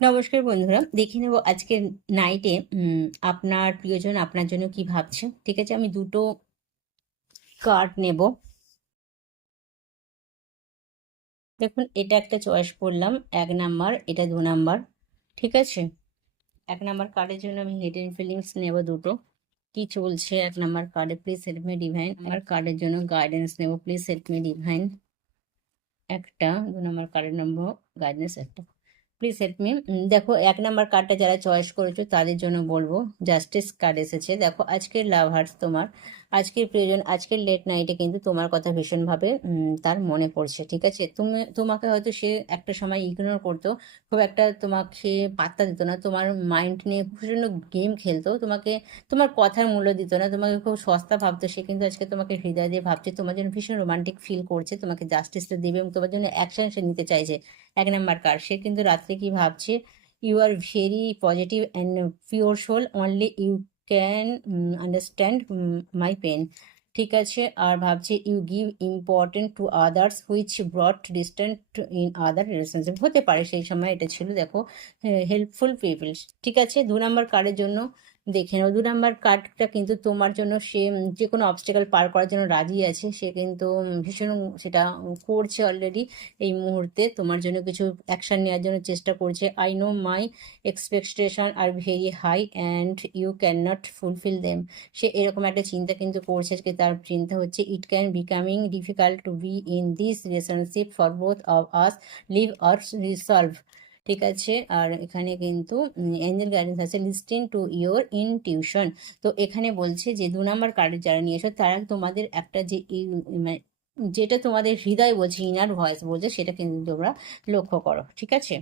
নমস্কার বন্ধুরা, দেখে নেব আজকের নাইটে আপনার প্রিয়জন আপনার জন্য কি ভাবছে। ঠিক আছে, আমি দুটো কার্ড নেব। দেখুন, এটা একটা চয়েস করলাম 1 নাম্বার, এটা 2 নাম্বার। ঠিক আছে, 1 নাম্বার কার্ডের জন্য আমি হিডেন ফিলিংস নেব দুটো। কি চলছে 1 নাম্বার কার্ডে, প্লিজ হেল্প মি ডিভাইন। আমার কার্ডের জন্য গাইডেন্স নেব, প্লিজ হেল্প মি ডিভাইন। একটা 2 নাম্বার কার্ডের নম্বর গাইডেন্স একটা, প্লিজ হেল্প মি। দেখো, 1 নাম্বার কার্ডটা যারা চয়েস করেছো তাদের জন্য বলবো জাস্টিস কার্ড এসেছে। দেখো, আজকের লাভার্স তোমার, আজকের প্রিয়জন আজকের লেট নাইটে কিন্তু তোমার কথা ভীষণভাবে তার মনে পড়ছে। ঠিক আছে, তোমাকে হয়তো সে একটা সময় ইগনোর করতো, খুব একটা তোমাকে পাত্তা দিত না, তোমার মাইন্ড নিয়ে ভীষণ গেম খেলতো, তোমাকে তোমার কথার মূল্য দিত না, তোমাকে খুব সস্তা ভাবতো। সে কিন্তু আজকে তোমাকে হৃদয় দিয়ে ভাবছে, তোমার জন্য ভীষণ রোমান্টিক ফিল করছে, তোমাকে জাস্টিসটা দেবে এবং তোমার জন্য অ্যাকশন সে নিতে চাইছে। 1 নাম্বার কার্ড, সে কিন্তু রাত্রে কি ভাবছে, you are very positive and pure soul, only you can understand my pain. ঠিক আছে, আর ভাবছে you give important to others which brought distant in other relationship. হতে পারে সেই সময় এটা ছিল, দেখো, হেল্পফুল পিপল। ঠিক আছে, 2 নাম্বার কার্ডের জন্য দেখে নাও। 2 নাম্বার কার্ডটা কিন্তু তোমার জন্য সে যে কোনো অবস্টেকল পার করার জন্য রাজি আছে, সে কিন্তু ভীষণ সেটা করছে অলরেডি। এই মুহূর্তে তোমার জন্য কিছু অ্যাকশন নেওয়ার জন্য চেষ্টা করছে। I know my expectation are very high and you can not fulfil them. সে এরকম একটা চিন্তা কিন্তু করছে, আজকে তার চিন্তা হচ্ছে it can becoming difficult to be in this relationship for both of us, live or resolve. ঠিক আছে, আর এখানে কিন্তু এঞ্জেল গাইডেন্স আছে, লিস্টিং টু ইয়োর ইনটিউশন। তো এখানে বলছে যে 2 নাম্বার কার্ডে যারা নিয়েছো তারা তোমাদের একটা যে মানে যেটা তোমাদের হৃদয় বলছে, ইনার ভয়েস বলছে, সেটা কিন্তু তোমরা লক্ষ্য করো। ঠিক আছে।